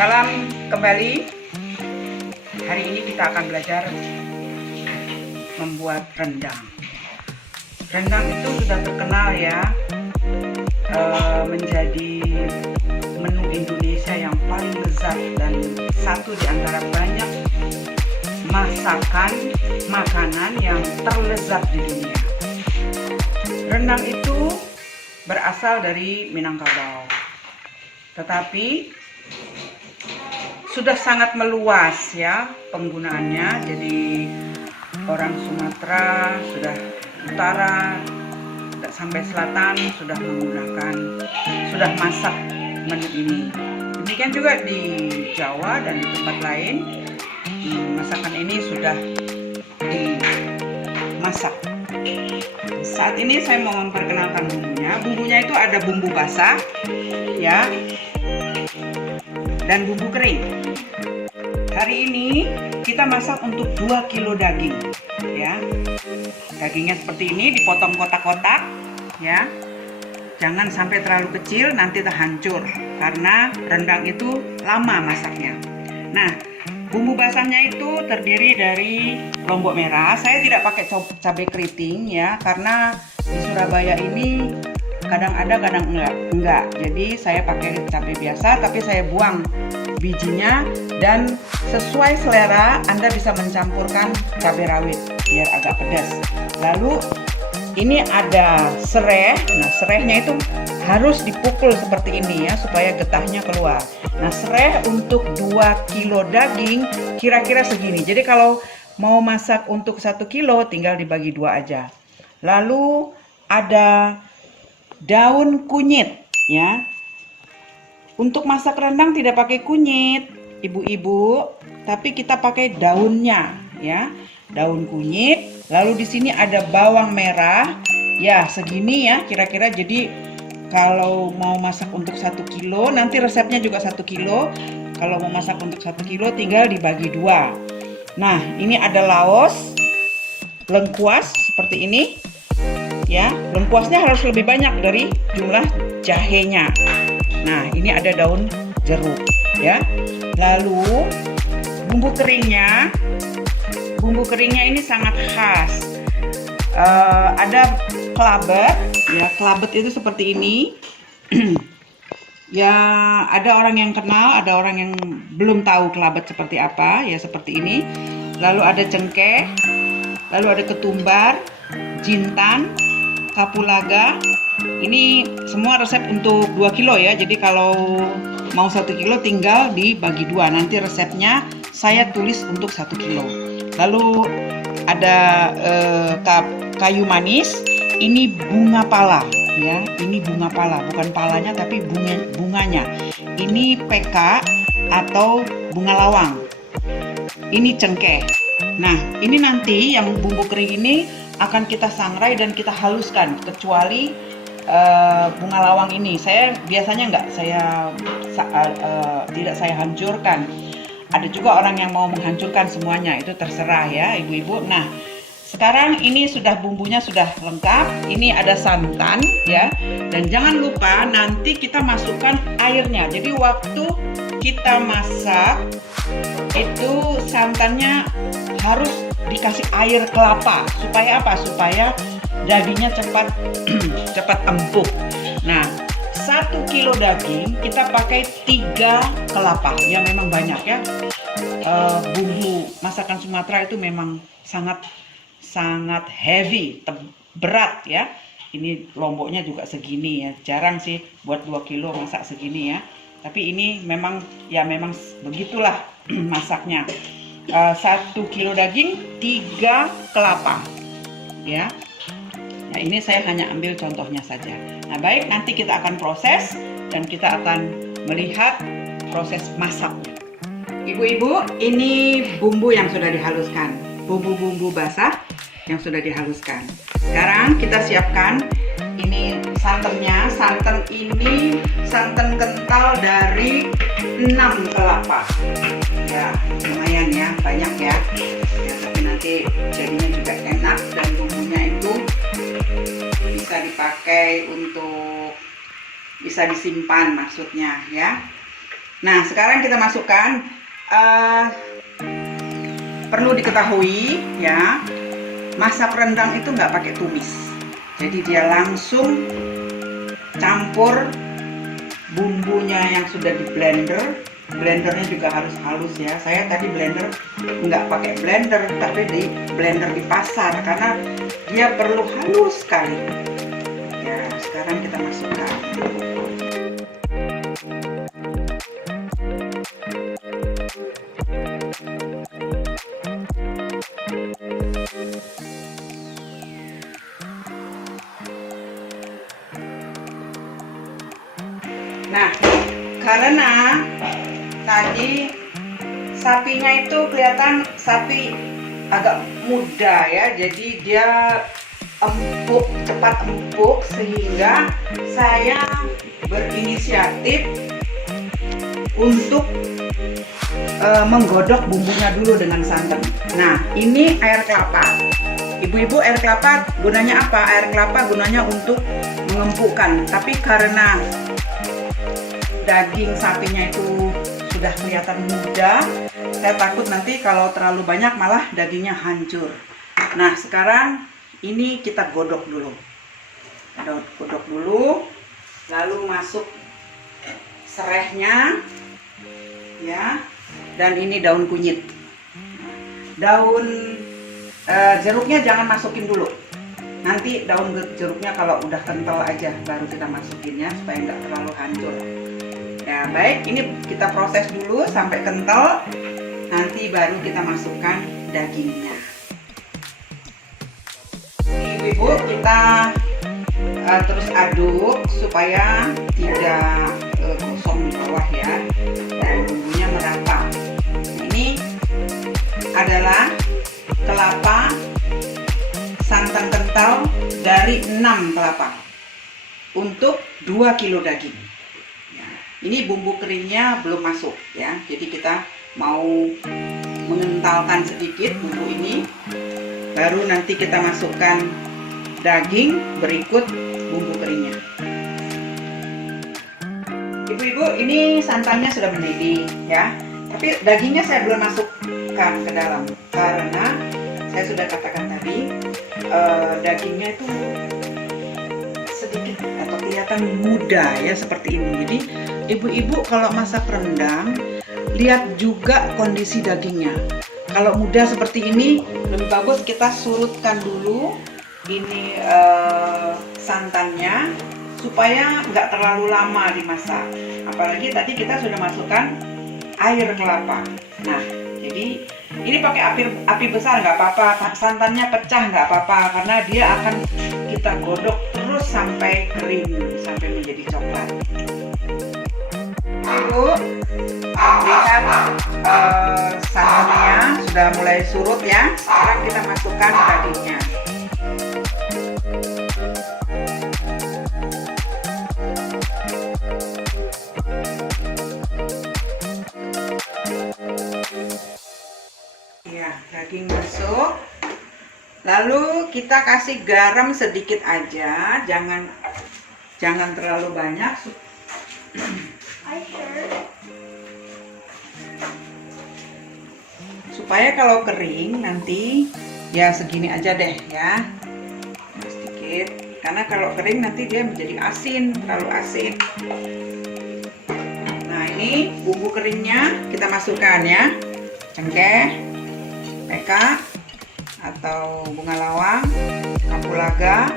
Salam kembali. Hari ini kita akan belajar membuat rendang. Rendang itu sudah terkenal ya, menjadi menu Indonesia yang paling lezat dan satu di antara banyak masakan makanan yang terlezat di dunia. Rendang itu berasal dari Minangkabau, tetapi sudah sangat meluas ya penggunaannya. Jadi orang Sumatera, sudah utara sampai selatan sudah masak menu ini. Demikian juga di Jawa dan di tempat lain masakan ini sudah dimasak. Saat ini saya mau memperkenalkan bumbunya. Bumbunya itu ada bumbu basah ya dan bumbu kering. Hari ini kita masak untuk 2 kilo daging ya. Dagingnya seperti ini, dipotong kotak-kotak ya. Jangan sampai terlalu kecil, nanti terhancur karena rendang itu lama masaknya. Nah, bumbu basahnya itu terdiri dari lombok merah. Saya tidak pakai cabai keriting ya, karena di Surabaya ini kadang ada kadang enggak. Jadi saya pakai cabai biasa, tapi saya buang bijinya, dan sesuai selera Anda bisa mencampurkan cabai rawit biar agak pedas. Lalu ini ada sereh. Nah, serehnya itu harus dipukul seperti ini ya supaya getahnya keluar. Nah, sereh untuk 2 kilo daging kira-kira segini. Jadi kalau mau masak untuk 1 kilo tinggal dibagi 2 aja. Lalu ada daun kunyit ya. Untuk masak rendang tidak pakai kunyit, ibu-ibu, tapi kita pakai daunnya ya. Daun kunyit. Lalu di sini ada bawang merah. Ya, segini ya kira-kira. Jadi kalau mau masak untuk 1 kilo, nanti resepnya juga 1 kilo. Kalau mau masak untuk 1 kilo tinggal dibagi 2. Nah, ini ada laos, lengkuas seperti ini. Ya, lengkuasnya harus lebih banyak dari jumlah jahenya. Nah, ini ada daun jeruk ya. Lalu bumbu keringnya ini sangat khas. Ada kelabet ya. Kelabet itu seperti ini. Ya, ada orang yang kenal, ada orang yang belum tahu kelabet seperti apa ya, seperti ini. Lalu ada cengkeh, lalu ada ketumbar, jintan, kapulaga. Ini semua resep untuk 2 kilo ya. Jadi kalau mau 1 kilo tinggal dibagi 2. Nanti resepnya saya tulis untuk 1 kilo. Lalu ada kayu manis. Ini bunga pala ya. Ini bunga pala, bukan palanya tapi bunganya. Ini PK atau bunga lawang. Ini cengkeh. Nah, ini nanti yang bumbu kering ini akan kita sangrai dan kita haluskan, kecuali bunga lawang ini. Saya biasanya tidak saya hancurkan. Ada juga orang yang mau menghancurkan semuanya, itu terserah ya ibu-ibu. Nah, sekarang ini sudah bumbunya sudah lengkap. Ini ada santan ya. Dan jangan lupa nanti kita masukkan airnya. Jadi waktu kita masak itu santannya harus dikasih air kelapa. Supaya apa? Supaya dagingnya cepat empuk. Nah, 1 kilo daging kita pakai 3 kelapa. Ya memang banyak ya. Bumbu masakan Sumatera itu memang sangat heavy, berat ya. Ini lomboknya juga segini ya. Jarang sih buat 2 kilo masak segini ya. Tapi ini memang begitulah masaknya. 1 kilo daging, 3 kelapa ya. Nah, ini saya hanya ambil contohnya saja. Nah, baik, nanti kita akan proses dan kita akan melihat proses masaknya. Ibu-ibu, ini bumbu yang sudah dihaluskan. Bumbu-bumbu basah yang sudah dihaluskan. Sekarang kita siapkan ini santannya. Santan ini santan kental dari 6 kelapa. Ya, lumayan ya, banyak ya. Ya, tapi nanti jadinya juga enak dan bumbunya itu bisa dipakai untuk, bisa disimpan maksudnya ya. Nah, sekarang kita masukkan, perlu diketahui ya, masak rendang itu nggak pakai tumis. Jadi dia langsung campur bumbunya yang sudah di blender. Blendernya juga harus halus ya. Saya tadi blender nggak pakai blender, tapi di blender di pasar karena dia perlu halus sekali. Ya, sekarang kita masukkan. Nah, karena tadi sapinya itu kelihatan sapi agak muda ya, jadi dia empuk, cepat empuk, sehingga saya berinisiatif untuk menggodok bumbunya dulu dengan santan. Nah, ini air kelapa. Ibu-ibu, air kelapa gunanya apa? Air kelapa gunanya untuk mengempukkan, tapi karena daging sapinya itu sudah kelihatan muda, saya takut nanti kalau terlalu banyak malah dagingnya hancur. Nah, sekarang ini kita godok dulu. Godok dulu, lalu masuk serehnya ya, dan ini daun kunyit. Daun jeruknya jangan masukin dulu, nanti daun jeruknya kalau udah kental aja baru kita masukin ya, supaya nggak terlalu hancur. Ya baik, ini kita proses dulu sampai kental, nanti baru kita masukkan dagingnya. Ibu-ibu, kita terus aduk supaya tidak gosong di bawah ya, dan bumbunya merata. Nah, ini adalah kelapa santan kental dari 6 kelapa untuk 2 kilo daging. Ini bumbu keringnya belum masuk ya, jadi kita mau mengentalkan sedikit bumbu ini, baru nanti kita masukkan daging berikut bumbu keringnya. Ibu-ibu, ini santannya sudah mendidih ya, tapi dagingnya saya belum masukkan ke dalam karena saya sudah katakan tadi dagingnya itu sedikit atau kelihatan muda ya, seperti ini. Jadi ibu-ibu kalau masak rendang, lihat juga kondisi dagingnya. Kalau muda seperti ini, lebih bagus kita surutkan dulu ini santannya supaya nggak terlalu lama dimasak. Apalagi tadi kita sudah masukkan air kelapa. Nah, jadi ini pakai api besar nggak apa-apa, santannya pecah nggak apa-apa, karena dia akan kita godok terus sampai kering, sampai menjadi coklat. Ibu, lihat santannya sudah mulai surut ya. Sekarang kita masukkan dagingnya. Ya, daging masuk. Lalu kita kasih garam sedikit aja, jangan terlalu banyak. Supaya kalau kering nanti ya segini aja deh ya, sedikit, karena kalau kering nanti dia menjadi asin, terlalu asin. Nah, ini bumbu keringnya kita masukkan ya, cengkeh, peka atau bunga lawang, kapulaga,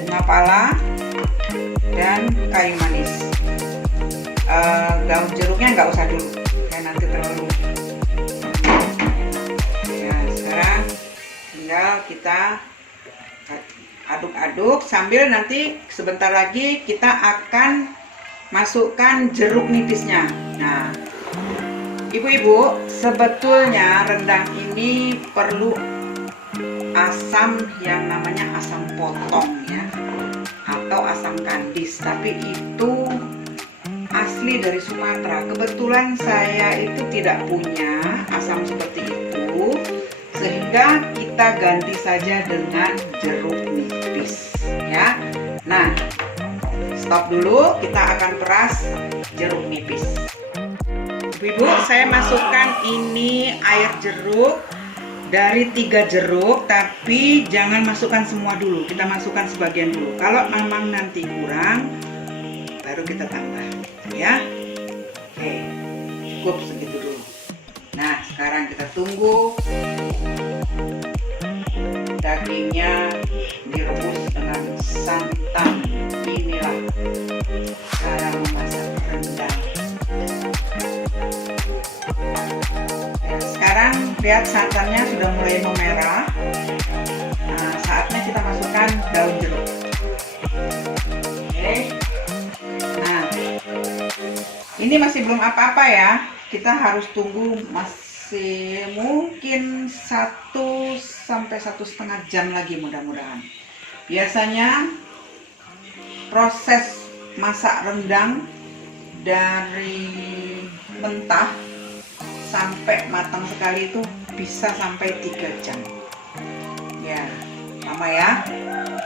bunga pala, dan kayu manis. Daun jeruknya nggak usah dulu, kayak nanti terlalu. Ya, sekarang tinggal kita aduk-aduk sambil nanti sebentar lagi kita akan masukkan jeruk nipisnya. Nah, ibu-ibu, sebetulnya rendang ini perlu asam yang namanya asam potong ya, atau asam kandis, tapi itu asli dari Sumatera. Kebetulan saya itu tidak punya asam seperti itu, sehingga kita ganti saja dengan jeruk nipis ya. Nah, Stop dulu, kita akan peras jeruk nipis. Ibu, saya masukkan ini air jeruk dari 3 jeruk, tapi jangan masukkan semua dulu, kita masukkan sebagian dulu. Kalau memang nanti kurang, baru kita tambah, ya. Oke, cukup segitu dulu. Nah, sekarang kita tunggu dagingnya direbus dengan santan. Inilah cara memasak rendang. Ya, sekarang lihat santannya sudah mulai memerah. Nah, saatnya kita masukkan daun jeruk. Oke. Nah, ini masih belum apa-apa ya. Kita harus tunggu masih mungkin 1 sampai 1,5 jam lagi mudah-mudahan. Biasanya proses masak rendang dari mentah sampai matang sekali itu bisa sampai 3 jam. Ya, lama ya.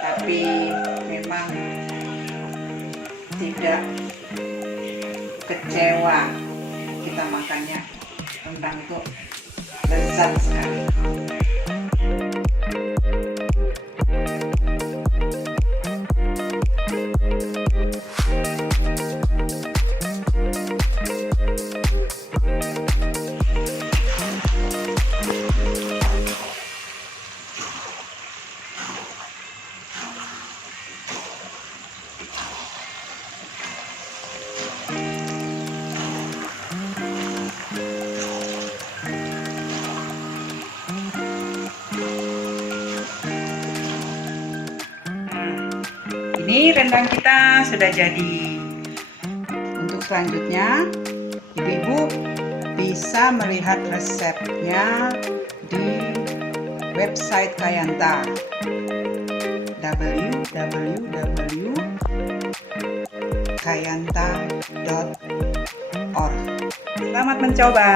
Tapi memang tidak kecewa, kita makannya rendang itu lezat sekali. Ini rendang kita sudah jadi. Untuk selanjutnya, ibu-ibu bisa melihat resepnya di website Kayanta, www.kayanta.org. Selamat mencoba.